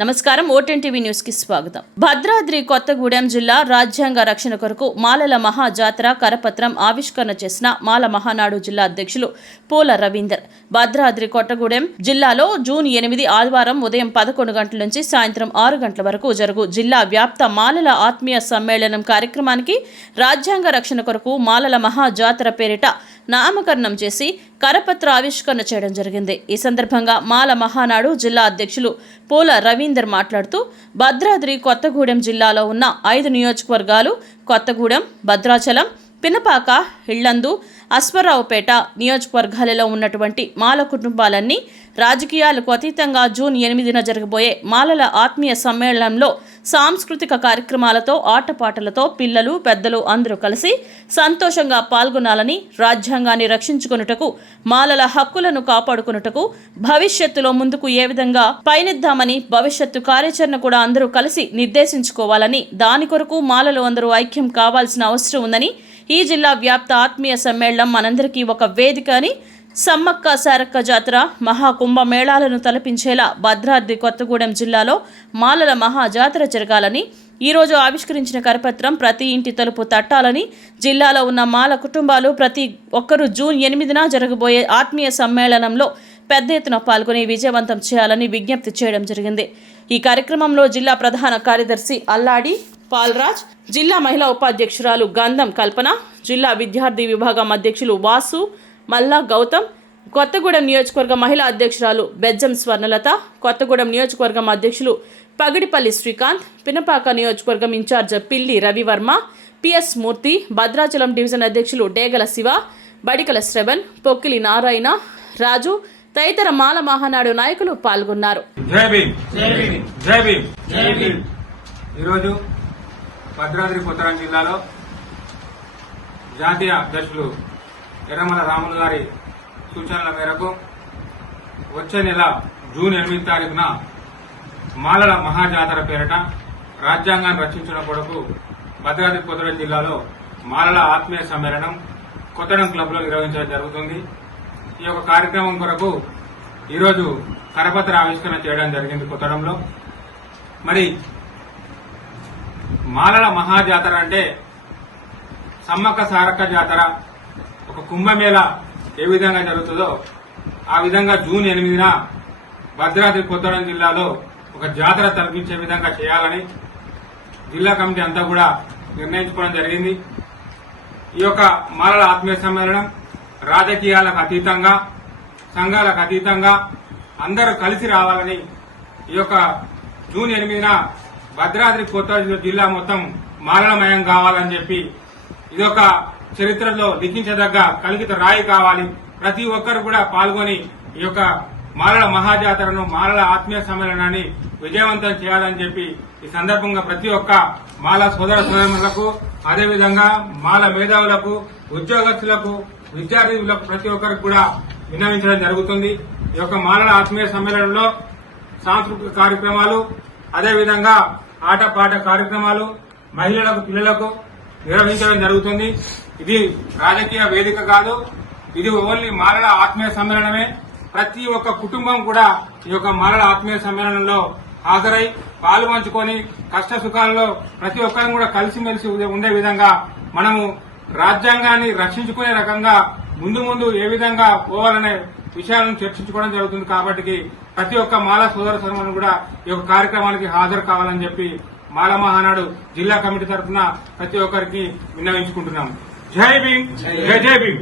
నమస్కారం. ఓటెన్ టీవీ న్యూస్కి స్వాగతం. భద్రాద్రి కొత్తగూడెం జిల్లా రాజ్యాంగ రక్షణ కొరకు మాలల మహాజాతర కరపత్రం ఆవిష్కరణ చేసిన మాల మహానాడు జిల్లా అధ్యక్షులు పూల రవీందర్. భద్రాద్రి కొత్తగూడెం జిల్లాలో జూన్ ఎనిమిది ఆదివారం ఉదయం పదకొండు గంటల నుంచి సాయంత్రం ఆరు గంటల వరకు జరుగు జిల్లా వ్యాప్త మాలల ఆత్మీయ సమ్మేళనం కార్యక్రమానికి రాజ్యాంగ రక్షణ కొరకు మాలల మహాజాతర పేరిట నామకరణం చేసి కరపత్ర ఆవిష్కరణ చేయడం జరిగింది. ఈ సందర్భంగా మాల మహానాడు జిల్లా అధ్యక్షులు పోల రవీందర్ మాట్లాడుతూ భద్రాద్రి కొత్తగూడెం జిల్లాలో ఉన్న ఐదు నియోజకవర్గాలు కొత్తగూడెం భద్రాచలం పినపాక ఇళ్ళందు అశ్వరావుపేట నియోజకవర్గాలలో ఉన్నటువంటి మాల కుటుంబాలన్నీ రాజకీయాలకు అతీతంగా జూన్ ఎనిమిదిన జరగబోయే మాలల ఆత్మీయ సమ్మేళనంలో సాంస్కృతిక కార్యక్రమాలతో ఆటపాటలతో పిల్లలు పెద్దలు అందరూ కలిసి సంతోషంగా పాల్గొనాలని రాజ్యాంగాన్ని రక్షించుకొనుటకు మాలల హక్కులను కాపాడుకొనుటకు భవిష్యత్తులో ముందుకు ఏ విధంగా పయనిద్దామని భవిష్యత్తు కార్యాచరణ కూడా అందరూ కలిసి నిర్దేశించుకోవాలని దాని కొరకు మాలలు అందరూ ఐక్యం కావాల్సిన అవసరం ఉందని ఈ జిల్లా వ్యాప్త ఆత్మీయ సమ్మేళనం మనందరికీ ఒక వేదిక అని సమ్మక్క సారక్క జాతర మహాకుంభ మేళాలను తలపించేలా భద్రాద్రి కొత్తగూడెం జిల్లాలో మాలల మహాజాతర జరగాలని ఈరోజు ఆవిష్కరించిన కరపత్రం ప్రతి ఇంటి తలుపు తట్టాలని జిల్లాలో ఉన్న మాల కుటుంబాలు ప్రతి ఒక్కరూ జూన్ ఎనిమిదిన జరగబోయే ఆత్మీయ సమ్మేళనంలో పెద్ద ఎత్తున పాల్గొని విజయవంతం చేయాలని విజ్ఞప్తి చేయడం జరిగింది. ఈ కార్యక్రమంలో జిల్లా ప్రధాన కార్యదర్శి అల్లాడి పాల్రాజ్ జిల్లా మహిళా ఉపాధ్యక్షురాలు గంధం కల్పన జిల్లా విద్యార్థి విభాగం అధ్యక్షులు వాసు మల్లా గౌతమ్ కొత్తగూడెం నియోజకవర్గ మహిళా అధ్యక్షురాలు బెజ్జం స్వర్ణలత కొత్తగూడెం నియోజకవర్గం అధ్యక్షులు పగిడిపల్లి శ్రీకాంత్ పినపాక నియోజకవర్గం incharge Pilli Ravivarma PS Murthy Bhadrachalam division అధ్యక్షులు డేగల శివ బడికల శ్రవణ్ పొక్కిలి నారాయణ రాజు తదితర మాల మహానాడు నాయకులు పాల్గొన్నారు. జై భీమ్. జై భీమ్. జై భీమ్. ఈరోజు భద్రాద్రి కొత్తగూడెం జిల్లాలో జాతీయ అధ్యక్షులు ఎర్రమల రాములు గారి సూచనల మేరకు వచ్చే నెల జూన్ ఎనిమిది తారీఖున మాలల మహాజాతర పేరిట రాజ్యాంగాన్ని రక్షించడం కొరకు భద్రాద్రి కొత్తగూడెం జిల్లాలో మాలల ఆత్మీయ సమ్మేళనం కొత్తగూడెం క్లబ్లో నిర్వహించడం జరుగుతుంది. ఈ యొక్క కార్యక్రమం కొరకు ఈరోజు కరపత్ర ఆవిష్కరణ చేయడం జరిగింది కొత్తడంలో. మరి మాలల మహాజాతర అంటే సమ్మక్క సారక్క జాతర ఒక కుంభమేళ ఏ విధంగా జరుగుతుందో ఆ విధంగా జూన్ ఎనిమిదిన భద్రాద్రి కొత్తగూడెం జిల్లాలో ఒక జాతర తలపించే విధంగా చేయాలని జిల్లా కమిటీ అంతా కూడా నిర్ణయించుకోవడం జరిగింది. ఈ యొక్క మాలల ఆత్మీయ సమ్మేళనం రాజకీయాలకు అతీతంగా సంఘాలకు అతీతంగా అందరూ కలిసి రావాలని ఈ యొక్క జూన్ ఎనిమిదిన భద్రాద్రి కొత్త జిల్లా మొత్తం మారణమయం కావాలని చెప్పి ఇదొక చరిత్రలో లిఖించదగ్గ కలిగిత రాయి కావాలి. ప్రతి ఒక్కరు కూడా పాల్గొని ఈ యొక్క మాలల మహాజాతరను మాలల ఆత్మీయ సమ్మేళనాన్ని విజయవంతం చేయాలని చెప్పి ఈ సందర్భంగా ప్రతి ఒక్క మాల సోదర సోదరులకు అదేవిధంగా మాల మేధావులకు ఉద్యోగస్తులకు విద్యార్థులకు ప్రతి ఒక్కరికి కూడా విన్నవించడం జరుగుతుంది. ఈ యొక్క మానవ ఆత్మీయ సమ్మేళనంలో సాంస్కృతిక కార్యక్రమాలు అదేవిధంగా ఆట పాట కార్యక్రమాలు మహిళలకు పిల్లలకు నిర్వహించడం జరుగుతుంది. ఇది రాజకీయ వేదిక కాదు. ఇది ఓన్లీ మారల ఆత్మీయ సమ్మేళనమే. ప్రతి ఒక్క కుటుంబం కూడా ఈ యొక్క మారల ఆత్మీయ సమ్మేళనంలో హాజరై పాలు పంచుకొని కష్ట సుఖాలలో ప్రతి ఒక్కరిని కూడా కలిసిమెలిసి ఉండే విధంగా మనము రాజ్యాంగాన్ని రక్షించుకునే రకంగా ముందు ముందు ఏ విధంగా పోవాలనే విషయాలను చర్చించుకోవడం జరుగుతుంది కాబట్టి ప్రతి ఒక్క మాల సోదర సోదరులను కూడా ఈ యొక్క కార్యక్రమానికి హాజరు కావాలని చెప్పి మాల మహానాడు జిల్లా కమిటీ తరఫున ప్రతి ఒక్కరికి విన్నవించుకుంటున్నాం. జై భీమ్. జై జై భీమ్.